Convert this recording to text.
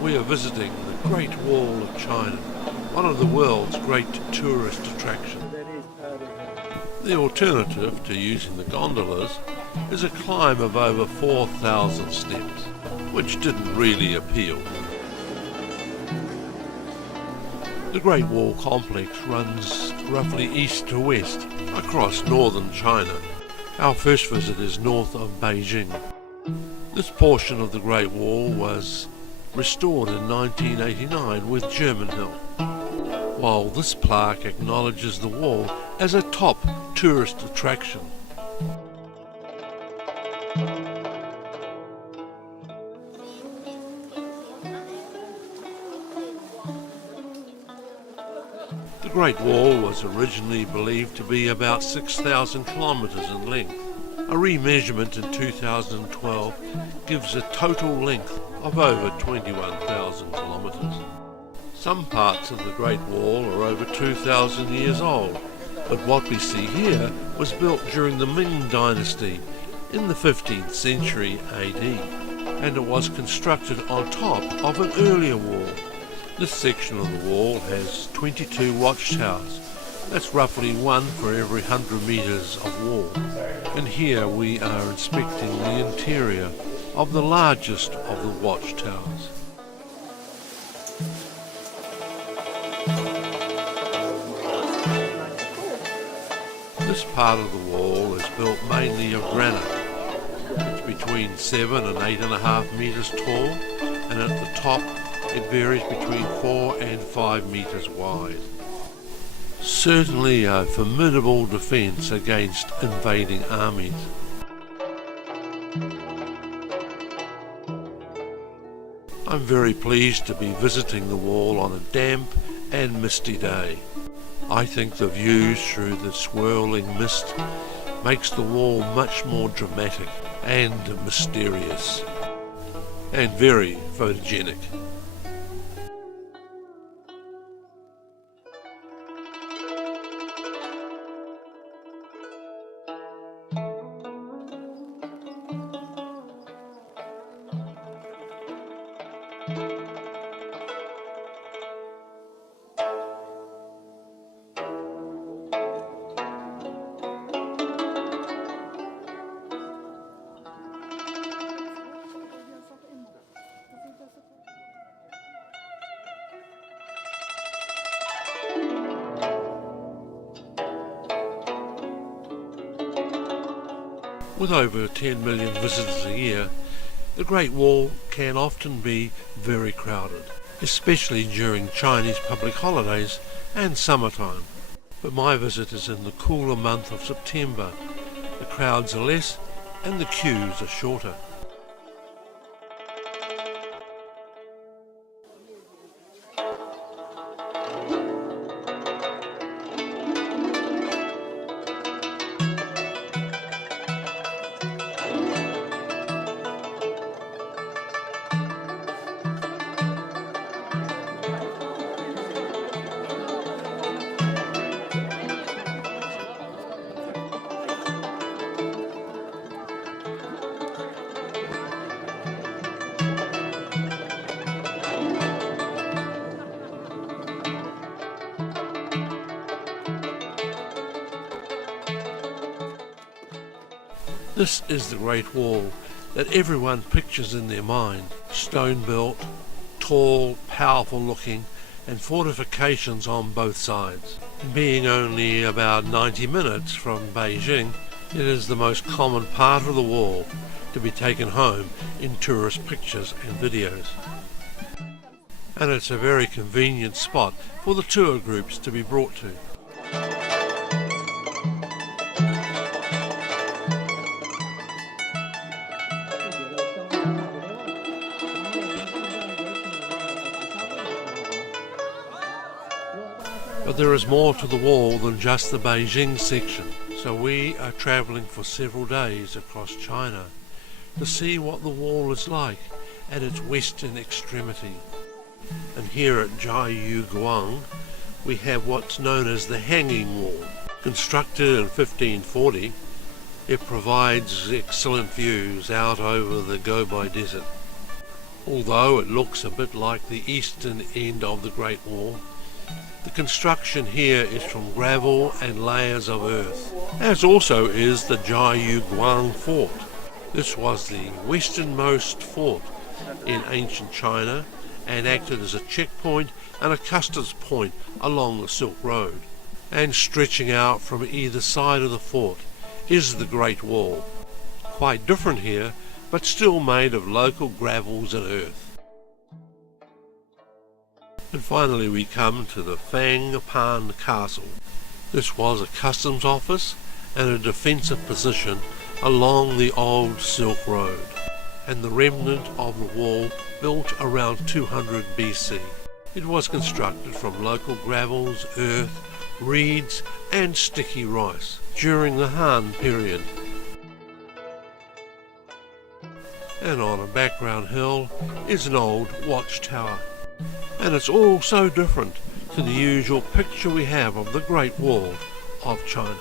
We are visiting the Great Wall of China, one of the world's great tourist attractions. The alternative to using the gondolas is a climb of over 4,000 steps, which didn't really appeal. The Great Wall complex runs roughly east to west across northern China. Our first visit is north of Beijing. This portion of the Great Wall was restored in 1989 with German help, while this plaque acknowledges the wall as a top tourist attraction. The Great Wall was originally believed to be about 6,000 kilometres in length. A remeasurement in 2012 gives a total length of over 21,000 kilometres. Some parts of the Great Wall are over 2,000 years old, but what we see here was built during the Ming Dynasty in the 15th century AD, and it was constructed on top of an earlier wall. This section of the wall has 22 watchtowers. That's roughly one for every 100 metres of wall. And here we are inspecting the interior of the largest of the watchtowers. This part of the wall is built mainly of granite. It's between 7 and 8.5 metres tall, and at the top it varies between 4 and 5 metres wide. Certainly a formidable defence against invading armies. I'm very pleased to be visiting the wall on a damp and misty day. I think the views through the swirling mist makes the wall much more dramatic and mysterious, and very photogenic. With over 10 million visitors a year, the Great Wall can often be very crowded, especially during Chinese public holidays and summertime. But my visit is in the cooler month of September. The crowds are less and the queues are shorter. This is the Great Wall that everyone pictures in their mind. Stone built, tall, powerful looking, and fortifications on both sides. Being only about 90 minutes from Beijing, it is the most common part of the wall to be taken home in tourist pictures and videos. And it's a very convenient spot for the tour groups to be brought to. But there is more to the wall than just the Beijing section, so we are travelling for several days across China to see what the wall is like at its western extremity. And here at Jiayuguang we have what's known as the Hanging Wall. Constructed in 1540, it provides excellent views out over the Gobi Desert. Although it looks a bit like the eastern end of the Great Wall, the construction here is from gravel and layers of earth, as also is the Jiayuguang Fort. This was the westernmost fort in ancient China and acted as a checkpoint and a customs point along the Silk Road. And stretching out from either side of the fort is the Great Wall, quite different here, but still made of local gravels and earth. And finally we come to the Fangpan Castle. This was a customs office and a defensive position along the old Silk Road, and the remnant of the wall built around 200 BC. It was constructed from local gravels, earth, reeds and sticky rice during the Han period. And on a background hill is an old watchtower. And it's all so different to the usual picture we have of the Great Wall of China.